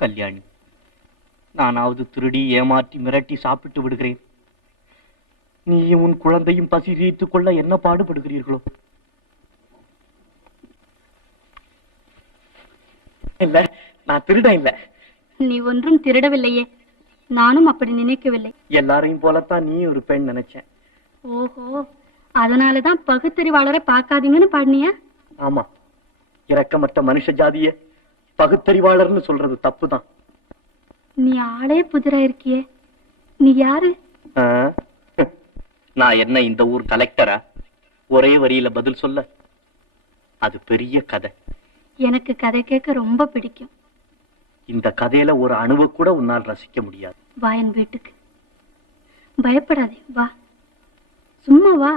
கல்யாணி, நானாவது திருடி ஏமாற்றி மிரட்டி சாப்பிட்டு விடுகிறேன். நீயும் உன் குழந்தையும் பசி தீர்த்துக் கொள்ள என்ன பாடுபடுகிறீர்களோ? இல்ல, நான் திருட இல்ல. நீ ஒன்றும் திருடவில்லையே, நானும் அப்படி நினைக்கவில்லை. எல்லாரையும் போலத்தான் நீ ஒரு பெண் நினைச்சேன். ஓஹோ, அதனாலதான் பகுத்தறிவாளரை பார்க்காதீங்கன்னு பாடினியா? ஆமா, இரக்கமற்ற மனுஷ ஜாதிய பகுத்தறிவாளர்னு சொல்றது தப்புதான். நீ ஆளே புதிரா இருக்கியே, நீ யாரு? நான் என்ன இந்த ஊர் கலெக்டரா? ஒரே வரியில பதில் சொல்ல? அது பெரிய கதை. எனக்கு கதை கேட்க ரொம்ப பிடிக்கும். இந்த கதையில ஒரு அணுவை கூட உன்னால் ரசிக்க முடியாது. வா என் வீட்டுக்கு. பயப்படாதே, வா, சும்மா வா.